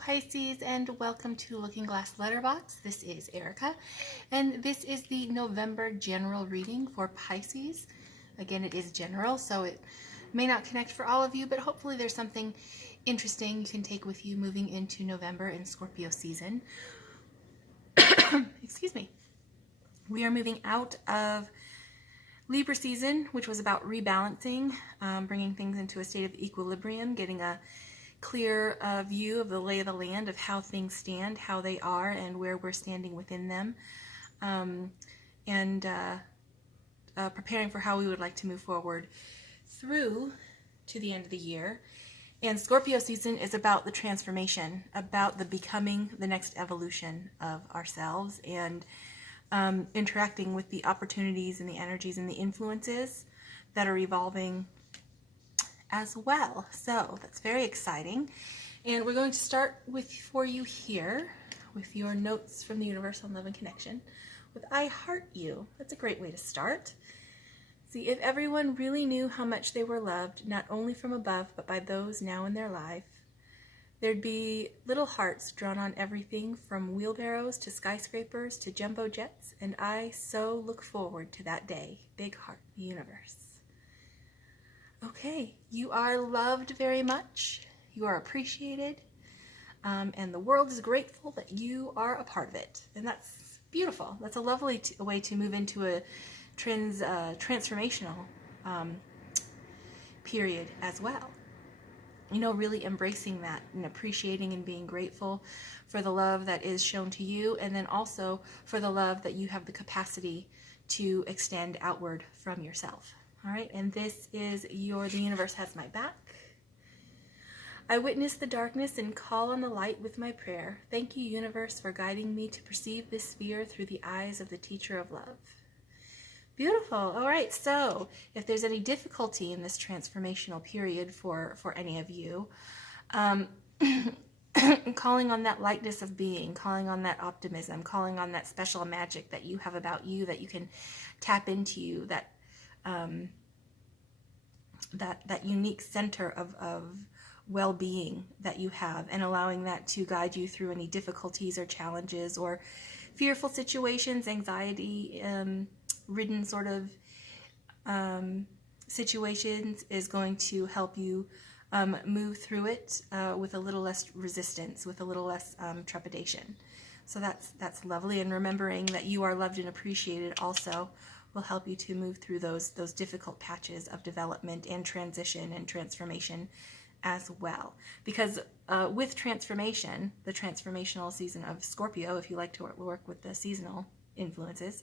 Pisces, and welcome to Looking Glass Letterbox. This is Erica, and this is the November general reading for Pisces. Again, it is general, so it may not connect for all of you, but hopefully there's something interesting you can take with you moving into November and Scorpio season. Excuse me. We are moving out of Libra season, which was about rebalancing, bringing things into a state of equilibrium, getting a clear view of the lay of the land of how things stand, how they are, and where we're standing within them, and preparing for how we would like to move forward through to the end of the year. And Scorpio season is about the transformation, about the becoming, the next evolution of ourselves, and interacting with the opportunities and the energies and the influences that are evolving as well. So that's very exciting. And we're going to start for you here with your notes from the universe on love and connection with I heart you. That's a great way to start. See, if everyone really knew how much they were loved, not only from above, but by those now in their life, there'd be little hearts drawn on everything from wheelbarrows to skyscrapers to jumbo jets, and I so look forward to that day. Big heart, universe. Okay, you are loved very much, you are appreciated, and the world is grateful that you are a part of it, and that's beautiful. That's a lovely way to move into a transformational period as well. You know, really embracing that and appreciating and being grateful for the love that is shown to you, and then also for the love that you have the capacity to extend outward from yourself. All right, and this is the universe has my back. I witness the darkness and call on the light with my prayer. Thank you, universe, for guiding me to perceive this sphere through the eyes of the teacher of love. Beautiful. All right, so if there's any difficulty in this transformational period for any of you, calling on that lightness of being, calling on that optimism, calling on that special magic that you have about you that you can tap into, that unique center of well-being that you have, and allowing that to guide you through any difficulties or challenges or fearful situations, anxiety ridden sort of situations is going to help you move through it with a little less resistance, with a little less trepidation. So that's lovely, and remembering that you are loved and appreciated also will help you to move through those difficult patches of development and transition and transformation as well. Because with transformation, the transformational season of Scorpio, if you like to work with the seasonal influences,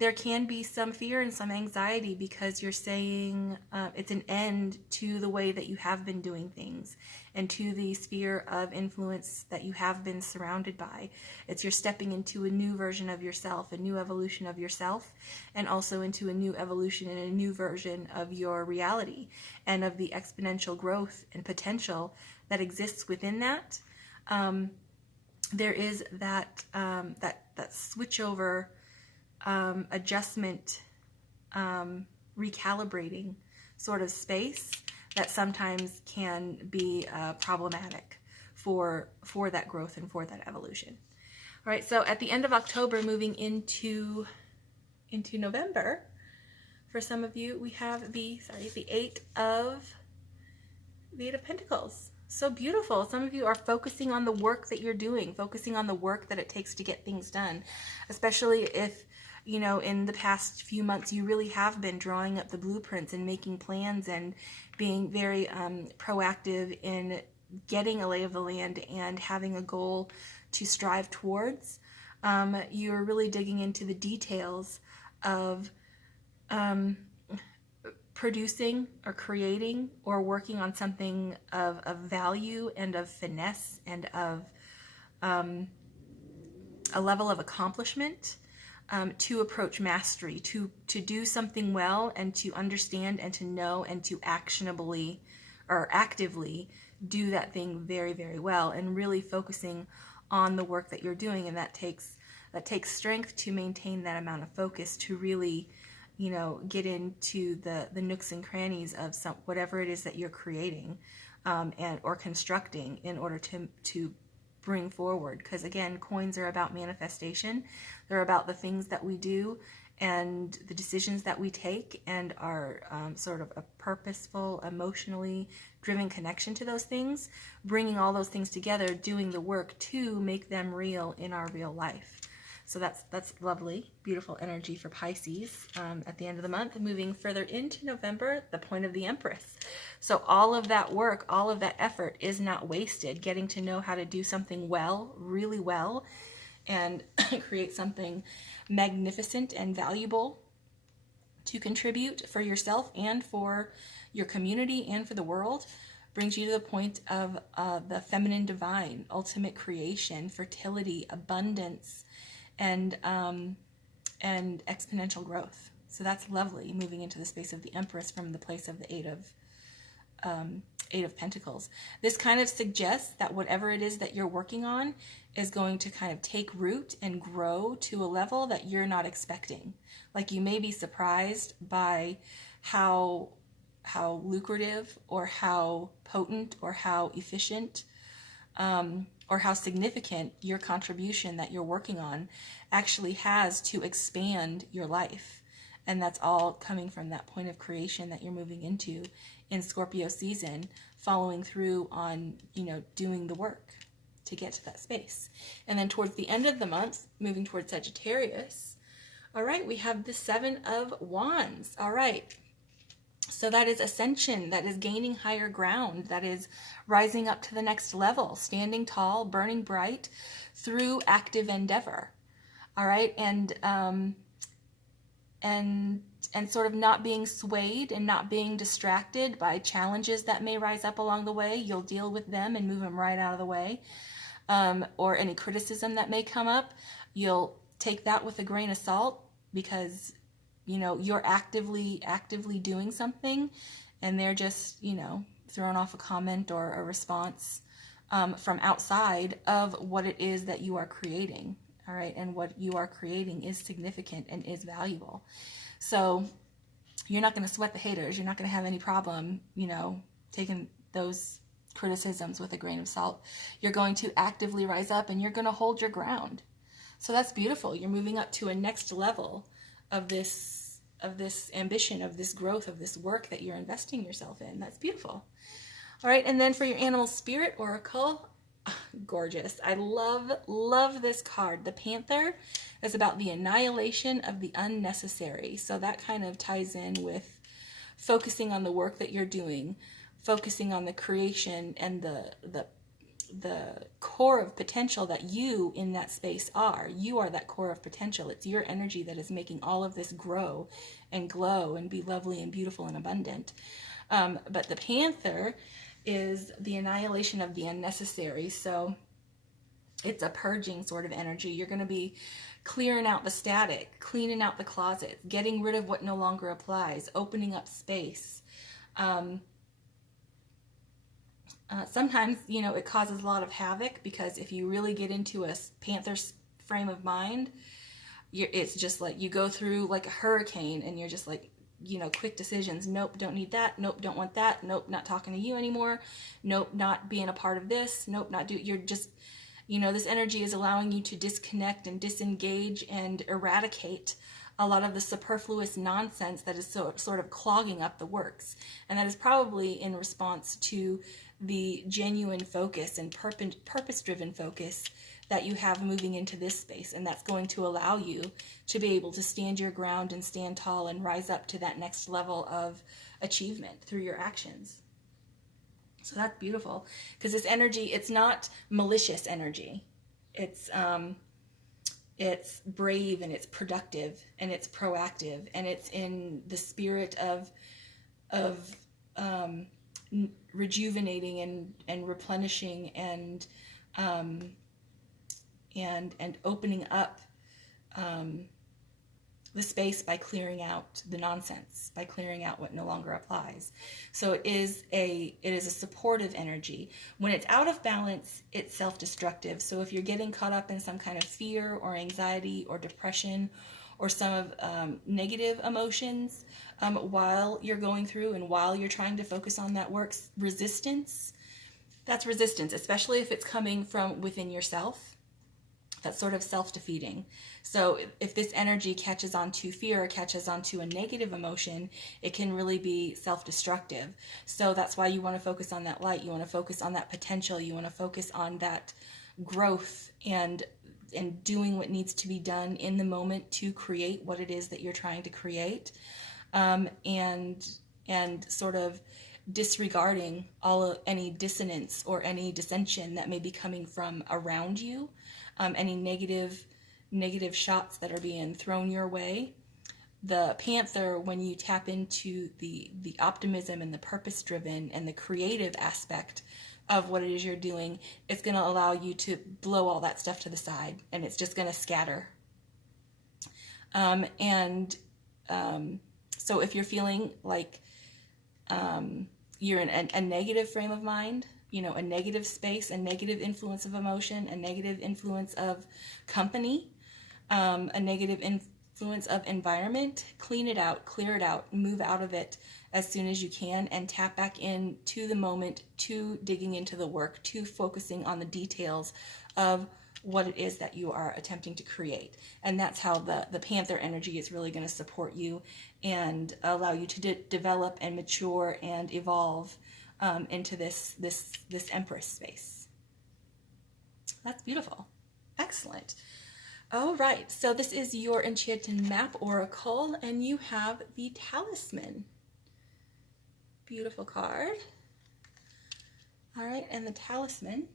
there can be some fear and some anxiety because you're saying it's an end to the way that you have been doing things and to the sphere of influence that you have been surrounded by. You're stepping into a new version of yourself, a new evolution of yourself, and also into a new evolution and a new version of your reality and of the exponential growth and potential that exists within that. There is that switchover, adjustment, recalibrating sort of space that sometimes can be problematic for that growth and for that evolution. All right, so at the end of October, moving into November, for some of you, we have the Eight of Pentacles. So beautiful. Some of you are focusing on the work that you're doing, focusing on the work that it takes to get things done, especially if, you know, in the past few months you really have been drawing up the blueprints and making plans and being very proactive in getting a lay of the land and having a goal to strive towards. You're really digging into the details of producing or creating or working on something of value and of finesse and of a level of accomplishment to approach mastery, to do something well and to understand and to know and to actionably or actively do that thing very, very well, and really focusing on the work that you're doing. And that takes strength to maintain that amount of focus, to really, you know, get into the nooks and crannies of whatever it is that you're creating. and or constructing in order to bring forward. Because again, coins are about manifestation. They're about the things that we do and the decisions that we take, and our sort of a purposeful, emotionally driven connection to those things, bringing all those things together, doing the work to make them real in our real life. So that's lovely, beautiful energy for Pisces at the end of the month. Moving further into November, the point of the Empress. So all of that work, all of that effort is not wasted. Getting to know how to do something well, really well, and create something magnificent and valuable to contribute for yourself and for your community and for the world brings you to the point of the feminine divine, ultimate creation, fertility, abundance, and exponential growth. So that's lovely, moving into the space of the Empress from the place of the Eight of Pentacles. This kind of suggests that whatever it is that you're working on is going to kind of take root and grow to a level that you're not expecting. Like, you may be surprised by how lucrative or how potent or how efficient or how significant your contribution that you're working on actually has to expand your life. And that's all coming from that point of creation that you're moving into in Scorpio season, following through on, doing the work to get to that space. And then towards the end of the month, moving towards Sagittarius, all right, we have the Seven of Wands. All right. So that is ascension, that is gaining higher ground, that is rising up to the next level, standing tall, burning bright through active endeavor. All right, and sort of not being swayed and not being distracted by challenges that may rise up along the way. You'll deal with them and move them right out of the way, or any criticism that may come up. You'll take that with a grain of salt, because you're actively doing something, and they're just, throwing off a comment or a response from outside of what it is that you are creating. All right. And what you are creating is significant and is valuable. So you're not going to sweat the haters. You're not going to have any problem, taking those criticisms with a grain of salt. You're going to actively rise up, and you're going to hold your ground. So that's beautiful. You're moving up to a next level of this ambition, of this growth, of this work that you're investing yourself in. That's beautiful. All right, and then for your animal spirit oracle, gorgeous. I love this card. The Panther is about the annihilation of the unnecessary. So that kind of ties in with focusing on the work that you're doing, focusing on the creation and the core of potential that you in that space are. You are that core of potential. It's your energy that is making all of this grow and glow and be lovely and beautiful and abundant. But the Panther is the annihilation of the unnecessary. So it's a purging sort of energy. You're going to be clearing out the static, cleaning out the closet, getting rid of what no longer applies, opening up space. Sometimes, it causes a lot of havoc, because if you really get into a Panther's frame of mind, it's just like you go through like a hurricane, and you're just like, quick decisions. Nope, don't need that. Nope, don't want that. Nope, not talking to you anymore. Nope, not being a part of this. Nope, you're just, this energy is allowing you to disconnect and disengage and eradicate a lot of the superfluous nonsense that is sort of clogging up the works. And that is probably in response to the genuine focus and purpose-driven focus that you have moving into this space. And that's going to allow you to be able to stand your ground and stand tall and rise up to that next level of achievement through your actions. So that's beautiful, because this energy, it's not malicious energy. It's brave, and it's productive, and it's proactive, and it's in the spirit of rejuvenating and replenishing and opening up the space by clearing out the nonsense, by clearing out what no longer applies. So it is a supportive energy. When it's out of balance, it's self-destructive. So if you're getting caught up in some kind of fear or anxiety or depression or some of negative emotions while you're going through and while you're trying to focus on that work's resistance That's resistance, especially if it's coming from within yourself. That's sort of self-defeating. So if this energy catches onto fear or catches onto a negative emotion, it can really be self-destructive. So that's why you want to focus on that light. You want to focus on that potential. You want to focus on that growth and doing what needs to be done in the moment to create what it is that you're trying to create, and sort of disregarding any dissonance or any dissension that may be coming from around you, any negative shots that are being thrown your way. The Panther, when you tap into the optimism and the purpose-driven and the creative aspect of what it is you're doing, it's going to allow you to blow all that stuff to the side, and it's just going to scatter. So if you're feeling like you're in a negative frame of mind, a negative space, a negative influence of emotion, a negative influence of company, a negative influence of environment, clean it out, clear it out, move out of it as soon as you can, and tap back into the moment, to digging into the work, to focusing on the details of what it is that you are attempting to create. And that's how the Panther energy is really going to support you and allow you to develop and mature and evolve into this Empress space. That's beautiful. Excellent. All right, so this is your Enchanted Map Oracle, and you have the Talisman. Beautiful card. All right, and the Talisman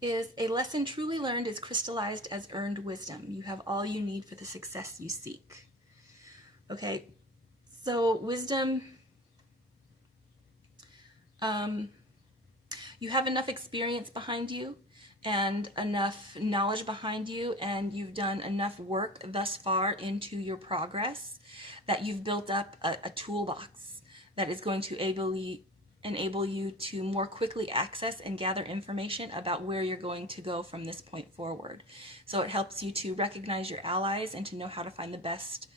is: a lesson truly learned is crystallized as earned wisdom. You have all you need for the success you seek. Okay, so wisdom, you have enough experience behind you and enough knowledge behind you, and you've done enough work thus far into your progress that you've built up a toolbox that is going to enable you to more quickly access and gather information about where you're going to go from this point forward. So it helps you to recognize your allies and to know how to find the best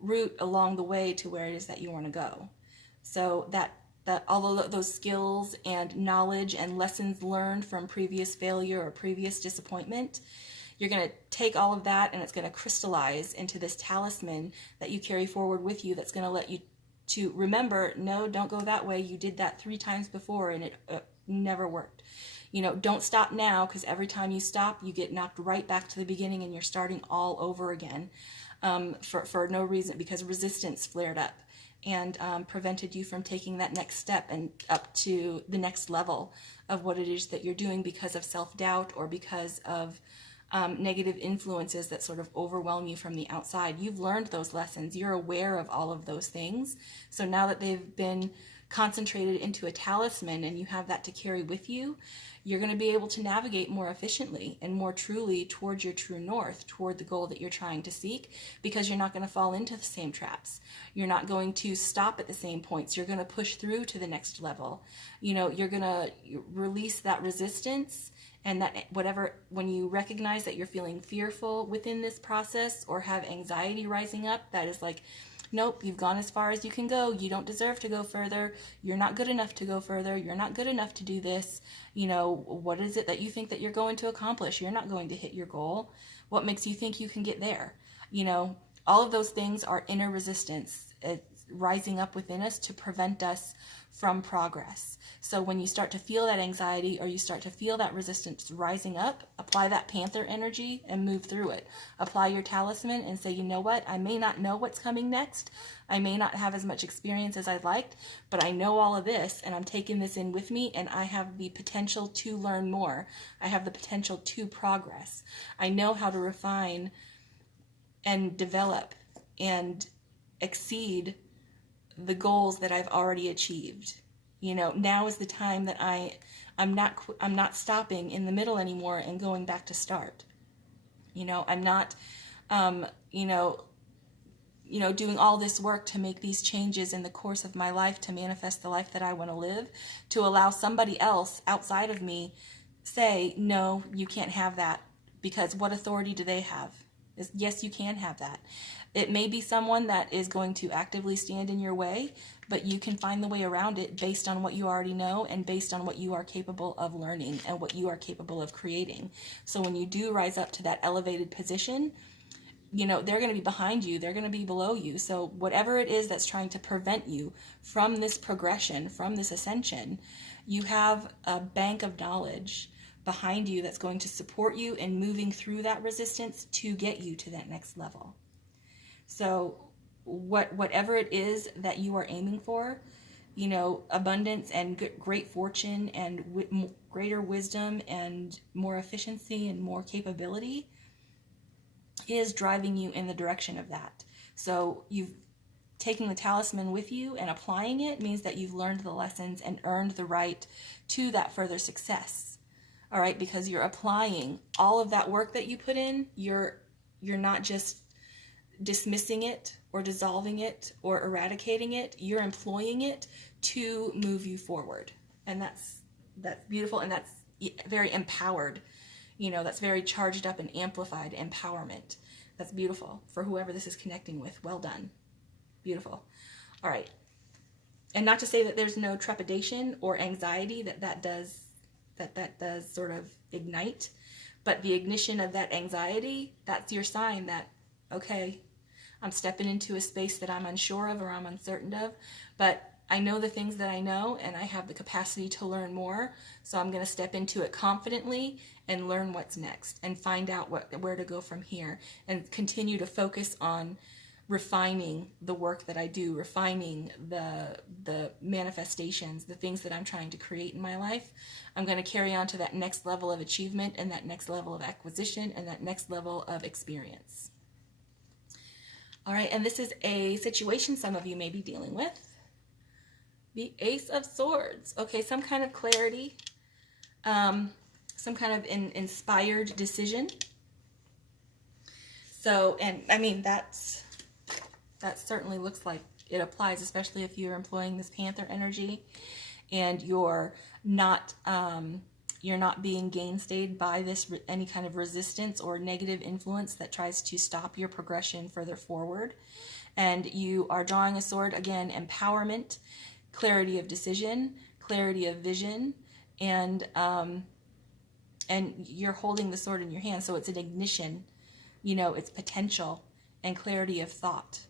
route along the way to where it is that you want to go. So that all of those skills and knowledge and lessons learned from previous failure or previous disappointment, you're going to take all of that and it's going to crystallize into this talisman that you carry forward with you, that's going to let you to remember, no, don't go that way. You did that 3 times before and it never worked. Don't stop now, because every time you stop, you get knocked right back to the beginning and you're starting all over again for no reason, because resistance flared up and prevented you from taking that next step and up to the next level of what it is that you're doing, because of self-doubt or because of negative influences that sort of overwhelm you from the outside. You've learned those lessons. You're aware of all of those things. So now that they've been concentrated into a talisman and you have that to carry with you, you're going to be able to navigate more efficiently and more truly towards your true north, toward the goal that you're trying to seek, because you're not going to fall into the same traps. You're not going to stop at the same points. You're going to push through to the next level. You're going to release that resistance, and that when you recognize that you're feeling fearful within this process or have anxiety rising up, that is like, nope, you've gone as far as you can go. You don't deserve to go further. You're not good enough to go further. You're not good enough to do this. What is it that you think that you're going to accomplish? You're not going to hit your goal. What makes you think you can get there? All of those things are inner resistance. It's rising up within us to prevent us from progress. So when you start to feel that anxiety or you start to feel that resistance rising up, apply that Panther energy and move through it. Apply your talisman and say, you know what? I may not know what's coming next. I may not have as much experience as I'd liked, but I know all of this and I'm taking this in with me, and I have the potential to learn more. I have the potential to progress. I know how to refine and develop and exceed the goals that I've already achieved. Now is the time that I'm not stopping in the middle anymore and going back to start. I'm not doing all this work to make these changes in the course of my life to manifest the life that I want to live, to allow somebody else outside of me say, no, you can't have that, because what authority do they have? Yes, you can have that. It may be someone that is going to actively stand in your way, but you can find the way around it based on what you already know and based on what you are capable of learning and what you are capable of creating. So when you do rise up to that elevated position, you know, they're going to be behind you, they're going to be below you. So whatever it is that's trying to prevent you from this progression, from this ascension, you have a bank of knowledge behind you that's going to support you in moving through that resistance to get you to that next level. So whatever it is that you are aiming for, you know, abundance and great fortune and greater wisdom and more efficiency and more capability is driving you in the direction of that. So you've taking the talisman with you and applying it means that you've learned the lessons and earned the right to that further success. All right, because you're applying all of that work that you put in. You're not just dismissing it or dissolving it or eradicating it. You're employing it to move you forward. And that's beautiful, and that's very empowered. You know, that's very charged up and amplified empowerment. That's beautiful for whoever this is connecting with. Well done. Beautiful. All right. And not to say that there's no trepidation or anxiety that does sort of ignite, but the ignition of that anxiety, that's your sign that, okay, I'm stepping into a space that I'm unsure of or I'm uncertain of, but I know the things that I know and I have the capacity to learn more, so I'm going to step into it confidently and learn what's next and find out where to go from here and continue to focus on refining the work that I do, refining the manifestations, the things that I'm trying to create in my life. I'm going to carry on to that next level of achievement and that next level of acquisition and that next level of experience. All right, and this is a situation some of you may be dealing with. The Ace of Swords. Okay, some kind of clarity, some kind of inspired decision. So, and I mean, that certainly looks like it applies, especially if you're employing this Panther energy and you're not being gainstayed by this any kind of resistance or negative influence that tries to stop your progression further forward. And you are drawing a sword, again, empowerment, clarity of decision, clarity of vision, and you're holding the sword in your hand, so it's an ignition, you know, it's potential and clarity of thought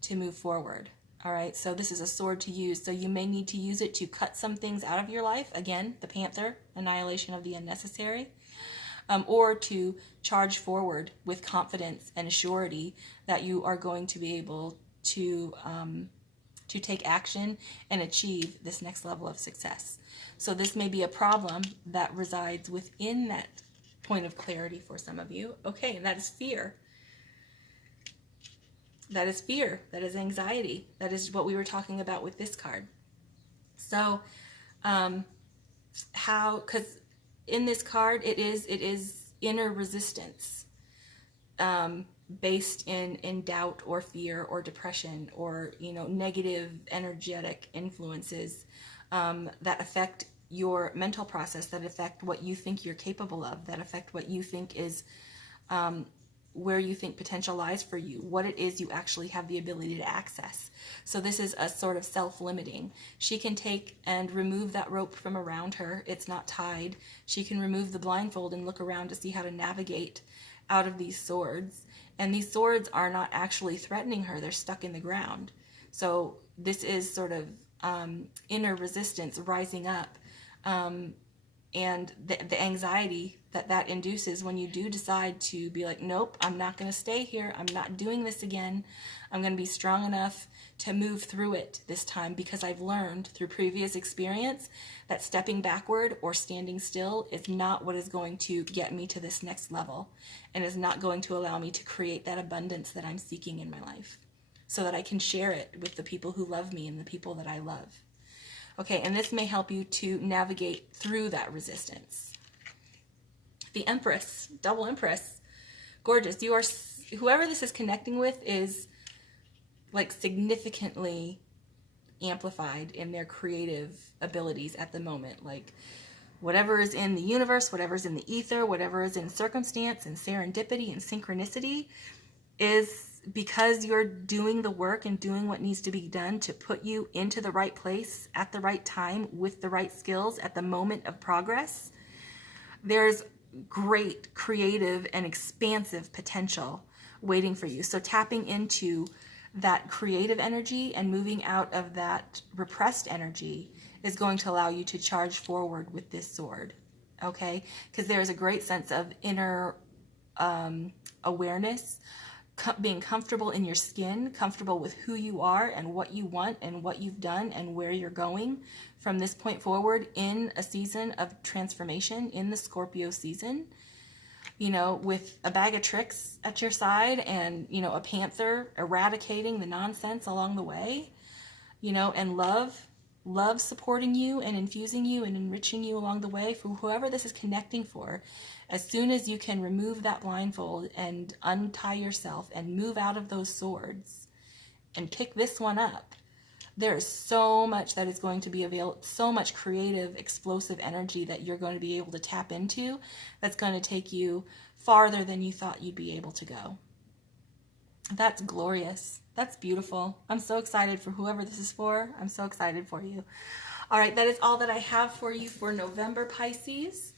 to move forward. All right, so this is a sword to use, so you may need to use it to cut some things out of your life. Again, the Panther, annihilation of the unnecessary, or to charge forward with confidence and surety that you are going to be able to take action and achieve this next level of success. So this may be a problem that resides within that point of clarity for some of you. Okay, and that is fear. That is fear. That is anxiety. That is what we were talking about with this card. So, because in this card, it is inner resistance, based in doubt or fear or depression or, you know, negative energetic influences that affect your mental process, that affect what you think you're capable of, that affect what you think is where you think potential lies for you, what it is you actually have the ability to access. So this is a sort of self-limiting. She can take and remove that rope from around her. It's not tied. She can remove the blindfold and look around to see how to navigate out of these swords. And these swords are not actually threatening her. They're stuck in the ground. So this is sort of inner resistance rising up. And the anxiety that induces when you do decide to be like, nope, I'm not going to stay here. I'm not doing this again. I'm going to be strong enough to move through it this time because I've learned through previous experience that stepping backward or standing still is not what is going to get me to this next level and is not going to allow me to create that abundance that I'm seeking in my life so that I can share it with the people who love me and the people that I love. Okay, and this may help you to navigate through that resistance. The Empress, double Empress, gorgeous. You are, whoever this is connecting with is like significantly amplified in their creative abilities at the moment. Like whatever is in the universe, whatever is in the ether, whatever is in circumstance and serendipity and synchronicity is because you're doing the work and doing what needs to be done to put you into the right place at the right time with the right skills at the moment of progress. There's great creative and expansive potential waiting for you. So tapping into that creative energy and moving out of that repressed energy is going to allow you to charge forward with this sword, okay? Because there's a great sense of inner awareness, being comfortable in your skin, comfortable with who you are and what you want and what you've done and where you're going from this point forward in a season of transformation, in the Scorpio season, you know, with a bag of tricks at your side and, you know, a panther eradicating the nonsense along the way, you know, and love supporting you and infusing you and enriching you along the way for whoever this is connecting for. As soon as you can remove that blindfold and untie yourself and move out of those swords and pick this one up, there is so much that is going to be available, so much creative, explosive energy that you're going to be able to tap into that's going to take you farther than you thought you'd be able to go. That's glorious. That's beautiful. I'm so excited for whoever this is for. I'm so excited for you. All right, that is all that I have for you for November, Pisces.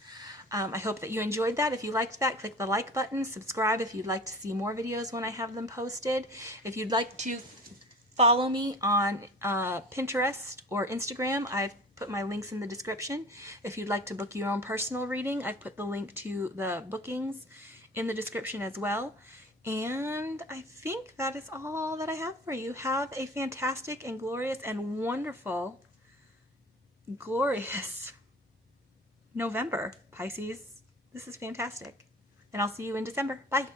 I hope that you enjoyed that. If you liked that, click the like button. Subscribe if you'd like to see more videos when I have them posted. If you'd like to follow me on Pinterest or Instagram, I've put my links in the description. If you'd like to book your own personal reading, I've put the link to the bookings in the description as well. And I think that is all that I have for you. Have a fantastic and glorious and wonderful, glorious November, Pisces. This is fantastic. And I'll see you in December. Bye.